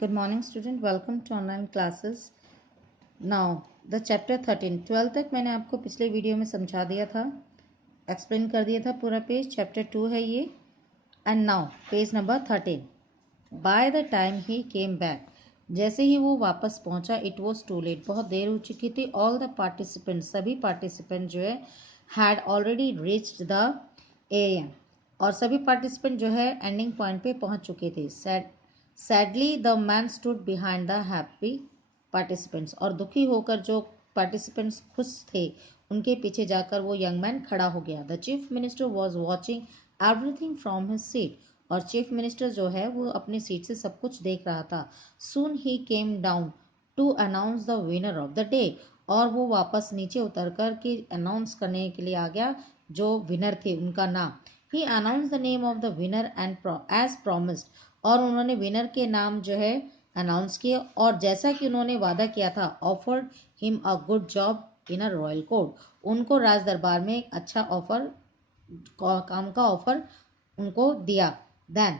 Good morning student, welcome to online classes. Now the chapter 13 12 तक मैंने आपको पिछले वीडियो में समझा दिया था, एक्सप्लेन कर दिया था पूरा पेज. चैप्टर 2 है ये. And now page number 13. By the time he came back, जैसे ही वो वापस पहुंचा, इट वॉज टू लेट, बहुत देर हो चुकी थी. ऑल द पार्टिसिपेंट, सभी पार्टिसिपेंट जो है had already reached the area, और सभी पार्टिसिपेंट जो है एंडिंग पॉइंट पे पहुंच चुके थे. Sadly the man stood behind the happy participants, और दुखी होकर जो पार्टिसिपेंट्स खुश थे उनके पीछे जाकर वो यंग मैन खड़ा हो गया. The chief minister was watching everything from his seat, और चीफ मिनिस्टर जो है वो अपनी सीट से सब कुछ देख रहा था. Soon he came down to announce the winner of the day, और वो वापस नीचे उतर कर के अनाउंस करने के लिए आ गया जो विनर थे उनका नाम. He announce the name of the winner and as promised, और उन्होंने विनर के नाम जो है अनाउंस किए, और जैसा कि उन्होंने वादा किया था, offered him a good job in a royal court, उनको राज दरबार में एक अच्छा ऑफर, काम का ऑफर उनको दिया. Then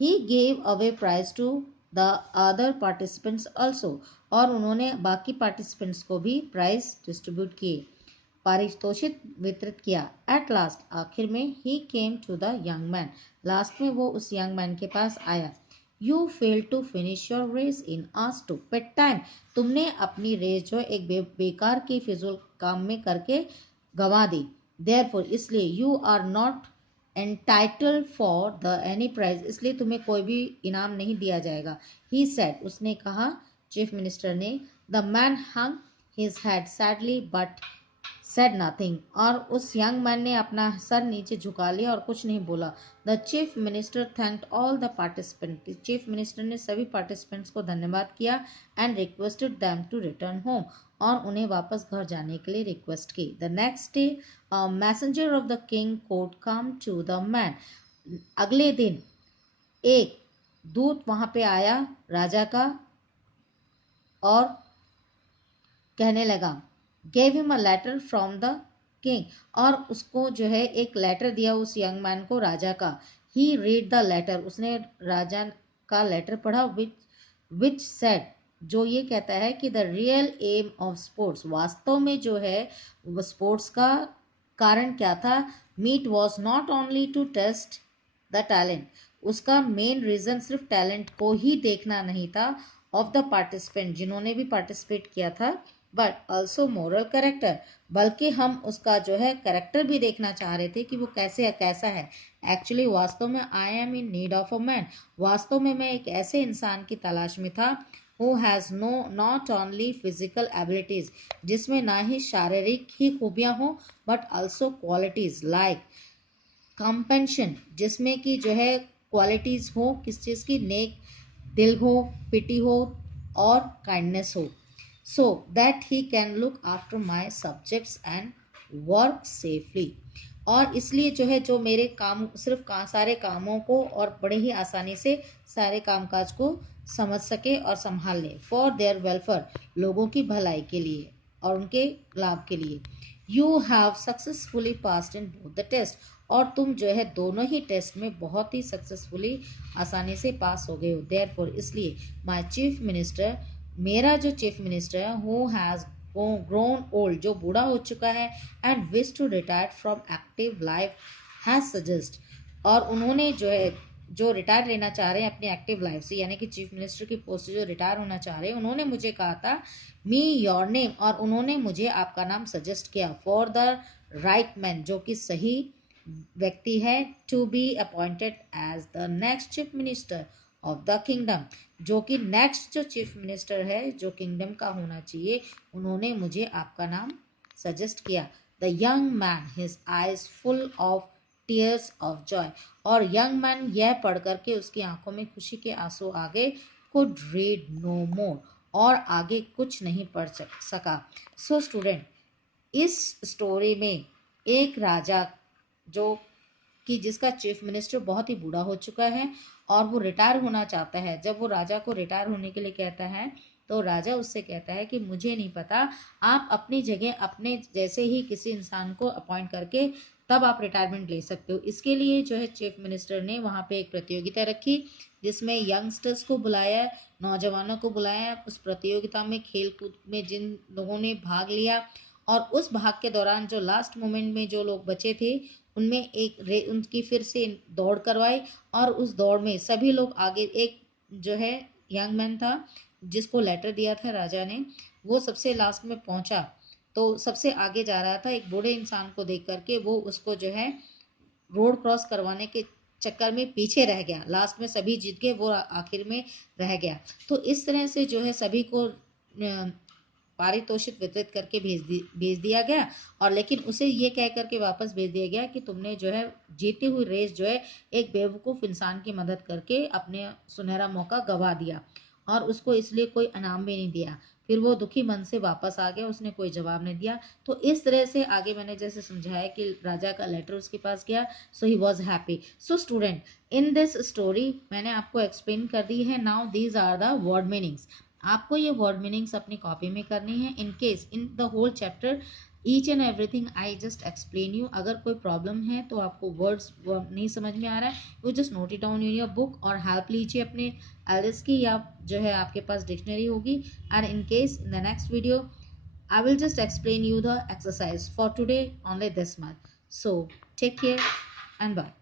he gave away prize to the other participants also, और उन्होंने बाकी पार्टिसिपेंट्स को भी प्राइज डिस्ट्रीब्यूट किए, पारितोषिक वितरित किया. एट लास्ट, आखिर में, he came to the young man, last में वो उस यंग मैन के पास आया. You fail to finish your race in a stupid time, तुमने अपनी रेस जो एक बेकार की फिजूल काम में करके गंवा दी. देयरफॉर, इसलिए, you are not entitled for the any prize, इसलिए तुम्हें कोई भी इनाम नहीं दिया जाएगा. ही सेड, उसने कहा, चीफ मिनिस्टर ने. The man hung his head sadly but said nothing, और उस यंग मैन ने अपना सर नीचे झुका लिया और कुछ नहीं बोला. The chief minister thanked all the participant, chief minister ने सभी पार्टिसिपेंट्स को धन्यवाद किया. And requested them to return home, और उन्हें वापस घर जाने के लिए रिक्वेस्ट की. The next day messenger of the king could come to the man, अगले दिन एक दूत वहां पे आया राजा का, और कहने लगा, gave him a letter from the king, और उसको जो है एक लेटर दिया उस यंग मैन को राजा का. ही रीड द लेटर, उसने राजा का लेटर पढ़ा. विच सेड, जो ये कहता है कि the real aim of sports, वास्तव में जो है स्पोर्ट्स का कारण क्या था. Meet was not only to test the talent, उसका मेन रीजन सिर्फ टैलेंट को ही देखना नहीं था ऑफ द पार्टिसिपेंट, जिन्होंने भी पार्टिसिपेट किया था, बट ऑल्सो मोरल करेक्टर, बल्कि हम उसका जो है करेक्टर भी देखना चाह रहे थे कि वो कैसा है. एक्चुअली, वास्तव में, I am in need of a man, वास्तव में मैं एक ऐसे इंसान की तलाश में था who has no not only physical abilities, जिसमें ना ही शारीरिक ही खूबियाँ हों, but also qualities like compassion, जिसमें कि जो है क्वालिटीज हो किस चीज़ की, नेक दिल हो, पिटी हो, और काइंडनेस हो, so that he can look after my subjects and work safely, और इसलिए जो है जो मेरे काम सिर्फ सारे कामों को और बड़े ही आसानी से सारे कामकाज को समझ सके और संभाल ले. फॉर देयर वेलफेयर, लोगों की भलाई के लिए और उनके लाभ के लिए. You have successfully passed in both the test, और तुम जो है दोनों ही टेस्ट में बहुत ही सक्सेसफुली आसानी से पास हो गए हो. देयरफॉर, इसलिए, माय चीफ मिनिस्टर, मेरा जो चीफ मिनिस्टर है, हु हैज़ ग्रोन ओल्ड, जो बूढ़ा हो चुका है, and wish to retire from active life, has suggest, और उन्होंने जो है जो रिटायर लेना चाह रहे हैं अपनी एक्टिव लाइफ से, यानी कि चीफ मिनिस्टर की पोस्ट से जो रिटायर होना चाह रहे हैं, उन्होंने मुझे कहा था मी योर नेम, और उन्होंने मुझे आपका नाम सजेस्ट किया. फॉर द राइट मैन, जो कि सही व्यक्ति है, to be appointed as the next chief minister of the kingdom, जो कि नेक्स्ट जो चीफ मिनिस्टर है जो किंगडम का होना चाहिए, उन्होंने मुझे आपका नाम सजेस्ट किया. The young man, his eyes full of tears of Joy, और यंग मैन यह पढ़ करके उसकी आंखों में खुशी के आंसू आ गए. कुड रीड नो मोर, और आगे कुछ नहीं पढ़ सका. सो स्टूडेंट, इस स्टोरी में एक राजा जो कि जिसका चीफ मिनिस्टर बहुत ही बूढ़ा हो चुका है और वो रिटायर होना चाहता है. जब वो राजा को रिटायर होने के लिए कहता है, तो राजा उससे कहता है कि मुझे नहीं पता, आप अपनी जगह अपने जैसे ही किसी इंसान को अपॉइंट करके तब आप रिटायरमेंट ले सकते हो. इसके लिए जो है चीफ मिनिस्टर ने वहाँ पे एक प्रतियोगिता रखी, जिसमें यंगस्टर्स को बुलाया, नौजवानों को बुलाया उस प्रतियोगिता में, खेल कूद में जिन लोगों ने भाग लिया। और उस भाग के दौरान जो लास्ट मोमेंट में जो लोग बचे थे उनमें उनकी फिर से दौड़ करवाई, और उस दौड़ में सभी लोग आगे, एक जो है यंग मैन था जिसको लेटर दिया था राजा ने, वो सबसे लास्ट में पहुंचा, तो सबसे आगे जा रहा था। एक बूढ़े इंसान को देख करके वो उसको जो है रोड क्रॉस करवाने के चक्कर में पीछे रह गया। लास्ट में सभी जीत गए, वो आखिर में रह गया। तो इस तरह से जो है सभी को पारितोषिक वितरित करके भेज दिया गया, और लेकिन उसे ये कह करके वापस भेज दिया गया कि तुमने जो है जीती हुई रेस जो है एक बेवकूफ़ इंसान की मदद करके अपने सुनहरा मौका गवा दिया, और उसको इसलिए कोई इनाम भी नहीं दिया। फिर वो दुखी मन से वापस आ गया, उसने कोई जवाब नहीं दिया। तो इस तरह से आगे मैंने जैसे समझाया कि राजा का लेटर उसके पास गया, so he was happy. So student, in this story मैंने आपको एक्सप्लेन कर दी है। Now these are the word meanings. आपको ये वर्ड मीनिंग्स अपनी कॉपी में करनी है। In case in the whole chapter each and everything I just explain you. अगर कोई प्रॉब्लम है तो आपको वर्ड्स नहीं समझ में आ रहा है, you just note it down in your book और हेल्प लीजिए अपने एल्स की, या जो है आपके पास डिक्शनरी होगी। And in case in the next video I will just explain you the exercise for today only this much. So take care and bye.